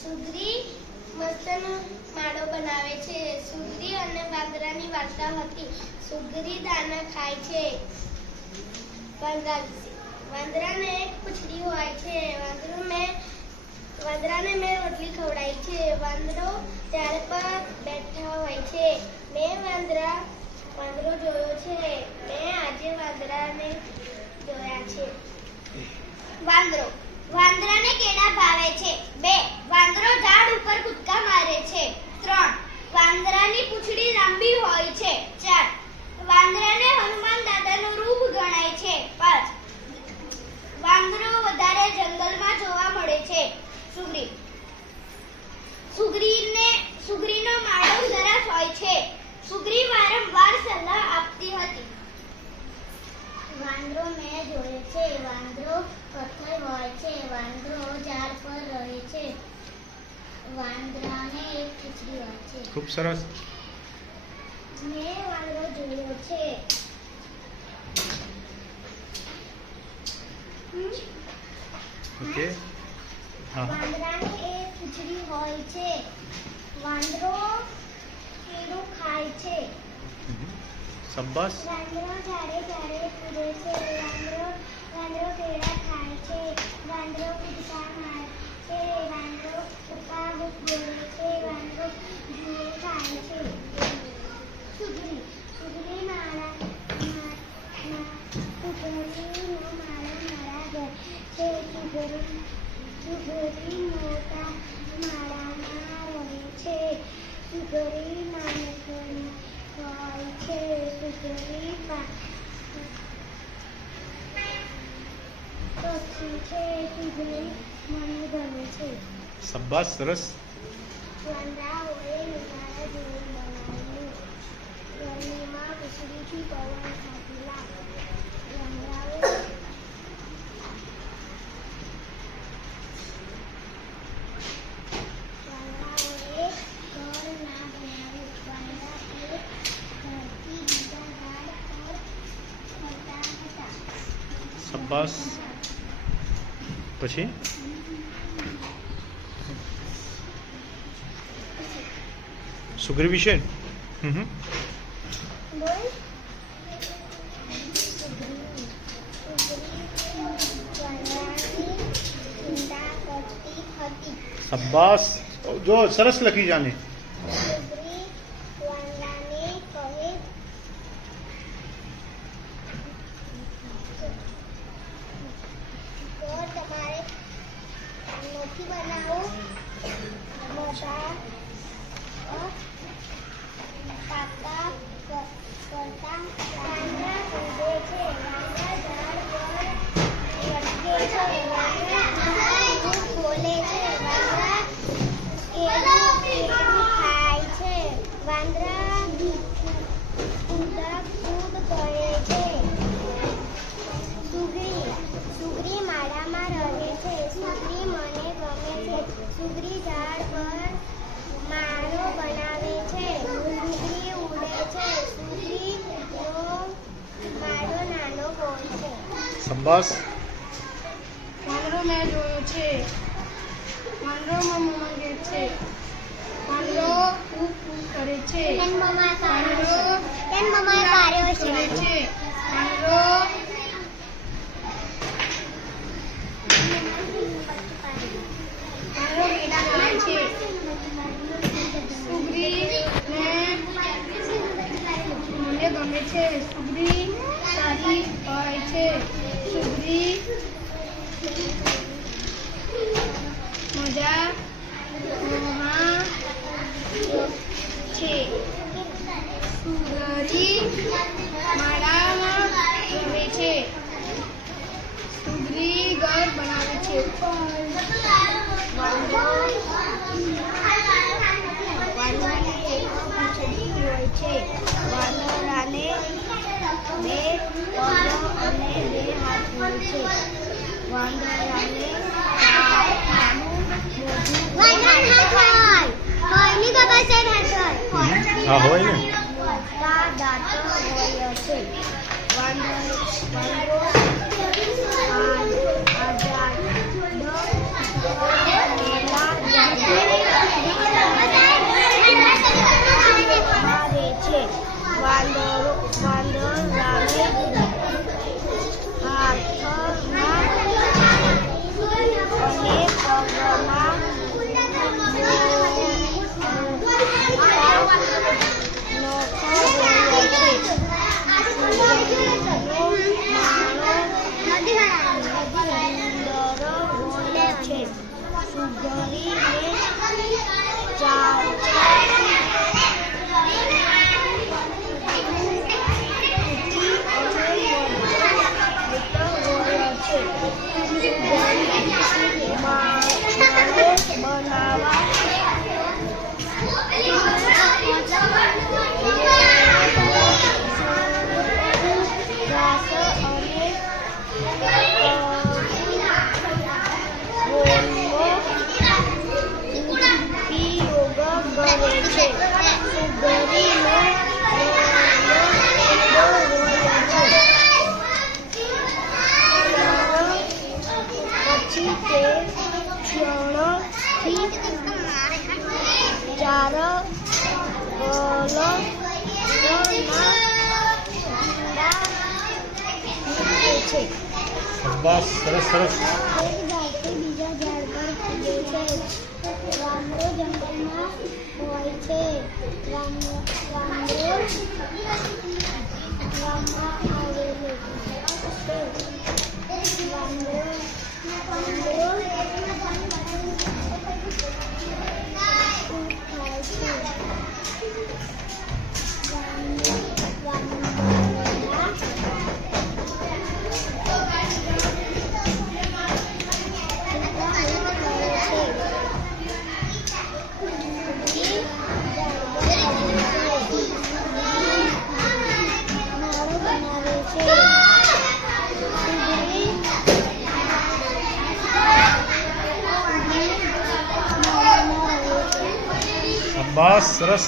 સુગરી મસ્તનો માળો બનાવે છે. સુગરી અને વાંદરાની વાર્તા હતી. સુગરી દાના ખાય છે. વાંદરાને એક પૂછડી હોય છે. વાંદરો મેં વાંદરાને મેં રોટલી ખવડાવી છે. વાંદરો ઝાડ પર બેઠા હોય છે. મેં વાંદરા વાંદરો જોયો છે મેં આજે વાંદરાને જોયા છે વાંદરો વાંદરાને કેળા ભાવે છે બે વાંદરો ઝાડ ઉપર કૂદકા મારે છે ત્રણ વાંદરાની પૂંછડી લાંબી હોય છે ચાર વાંદરાને હનુમાન દાદાનું રૂપ ગણાય છે પાંચ વાંદરો વધારે જંગલમાં જોવા મળે છે સુગ્રી સુગ્રીને સુગ્રીનો માળો સરસ હોય છે સુગ્રી વારંવાર સલાહ આપતી હતી વાંદરો મેં જોયો છે વાંદરો પથ્થર હોય છે વાંદરો ઝાડ પર રહે છે. વાંદરાને એક ખીચડી હોય છે. ખૂબ સરસ. મેં વાંદરો જોયો છે? ઓકે. હા. વાંદરાની એક ખીચડી હોય છે. વાંદરો કેળું ખાય છે હમ. સુગરી મોટા માળામાં રહે છે નાનકડી હોય છે સુગરી પા- પછી છે સુગરી મને ગમે છે શાબાશ સરસ. ગરમીમાં વીજળીથી પવન શાબાશ પછી સુગ્રી વિશે હમ હમ. બોલ વાંદરાની ચિંતા કરતી હતી શાબાશ જો સરસ લખી જાને શાબાશ. વાંદરો મેં જોયો છે. વાંદરો મમ્મા છે. વાંદરો કૂક કૂક કરે છે. વાંદરો એન મમ્મા કાઢ્યો કરે છે. વાંદરો વાંદરો ખાય છે. સુગરી મને ગમે છે. સુગરી સારી હોય છે. સુગરી મજા. છે. સુગરી માળામાં રહે છે. સુગરી ઘર બનાવે છે. એક પૂંછડી હોય છે વાંદરાને બે પગ અને બે હાથ હોય છે વાંદરાને નાનું હા હોય ને છે શાબાશ સરસ. બીજા ઝાડ છે વાંદરો જંગલમાં હોય છે. વાંદરો શાબાશ સરસ.